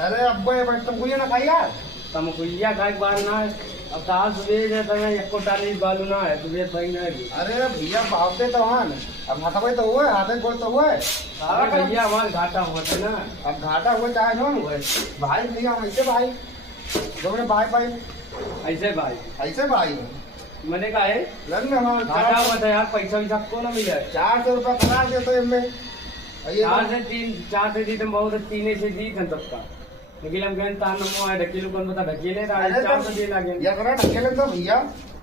अरे अब्बा ये बैठ तुमको ये ना खाई यार। तमकुइया खाए बार ना अब ताल सुबह है तने एको टाली बालू ना है तुझे सही ना है। अरे भैया भावते तो हन अब हाथवे तो हुए हाथे गोड़ तो हुए। अरे भैया हमारे घाटा हुआ था ना। अब घाटा हुए चाहे ना हुए भाई भैया ऐसे भाई दोनों भाई भाई ऐसे भाई मैंने कहा है लन में हमारा घाटा हुआ था यार पैसा वैसा को ना मिला है। 400 रुपया खरा दे तो इनमें चार से दी तुम बहुत तीन से दी थन सबका लेकिन हम कहते तान नमो है ढकेलू कौन बता ढकेले रहा 400 दे लागे या करा ढकेले तो भैया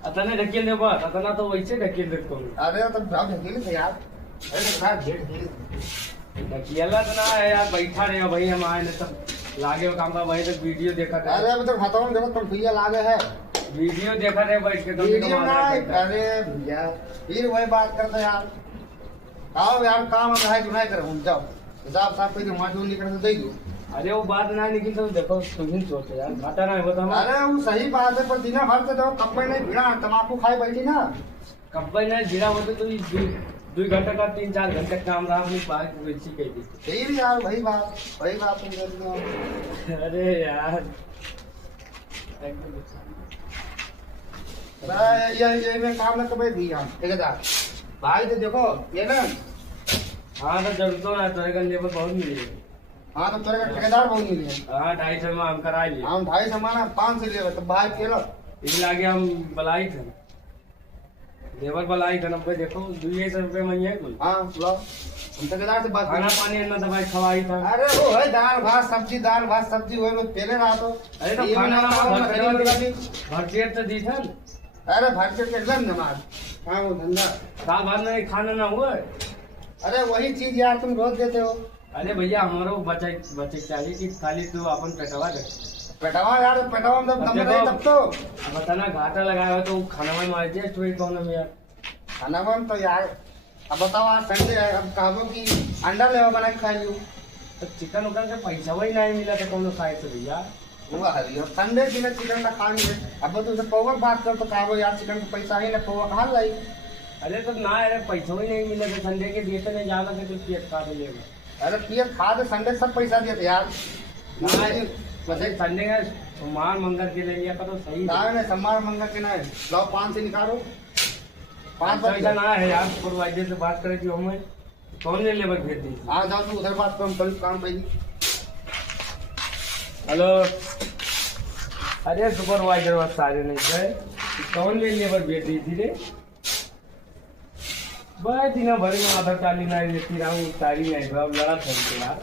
अतने ढकेल दे बस अतना तो वैसे ढकेल दे कौन। अरे तो भाव ढकेले थे यार। अरे तो खरा ढकेले ढकेला तो ना है यार बैठा रहे भाई हम आए ना सब लागे हो काम का वही तक वीडियो देखा था। अरे अब तो खाता हूँ देखो तुम भैया लागे है वीडियो देखा रहे बैठ के वीडियो ना। अरे भैया फिर वही बात करते यार आओ यार काम अब है जुनाई कर हम जाओ हिसाब साफ पे वहाँ जो निकल दे दो। अरे वो बात ना लेकिन तो देखो तुम ही सोचो यार घाटा ना होता हमारा। अरे वो सही बात है पर दिना भर से तो कब नहीं भिड़ा तम्बाकू खाई बैठी ना कब ना जीरा होते तो 2 घंटे का 3-4 घंटे काम रहा अपनी बात बेची कही थी। सही यार वही बात तुम कहते हो। अरे यार ये में काम ना कभी दिया ठेकेदार भाई तो देखो ये ना। हाँ तो जरूर तो तेरे का लेबर बहुत मिली। हाँ तो तेरे का ठेकेदार बहुत मिली है। हाँ 250 में हम करा लिए। हम 250 माना 500 ले तो भाई के लो इसलिए आगे हम बलाई थे लेबर बलाई थे नब्बे देखो 200 रुपये में है कुल। हाँ लो हम ठेकेदार से बात खाना पानी अन्ना दवाई खवाई था। अरे वो है दाल भात सब्जी वो लोग पहले रहा तो। अरे तो खाना भरपेट तो दी था। अरे भरपेट के एकदम नमाज हाँ वो धंधा साल भर में खाना ना हुआ। अरे वही चीज यार तुम रोज देते हो। अरे भैया हमारो बचे चाहिए कि खाली तू अपन पेटवा दे पेटवा यार पेटवा में दम नहीं तब तो अब बताना घाटा लगाया हो तो खाना में मार दिया चोरी कौन में यार खाना में तो यार अब बताओ आज संडे है अब कहो कि अंडा ले बना के खा लियो तो चिकन उकन का पैसा वही नहीं मिला तो कौन खाए तो भैया वो हरियो संडे की ना चिकन का खा लिए अब तुमसे पौवा बात कर तो कहो यार चिकन का पैसा ही ना पौवा कहाँ लाई। अरे तो ना अरे पैसा ही नहीं मिला तो संडे के दिए तो नहीं जाना तो कुछ पेट खा लेगा। अरे पियर खा दे संडे सब पैसा दिए थे यार संडे का सोमवार मंगल के ले लिया करो सही नहीं सम्मान मंगा के ना लो 5 से निकालो 5 पैसा ना है यार सुपरवाइजर से बात करे थी हमें कौन ले लेबर भेज दी। हाँ जाओ तू उधर बात करो कल काम भाई। हेलो अरे सुपरवाइजर बस सारे नहीं गए कौन ले लेबर भेज दी थी रे बस दिन भर में आधा चाली नहीं लेती रहा तारी नहीं लड़ा था यार।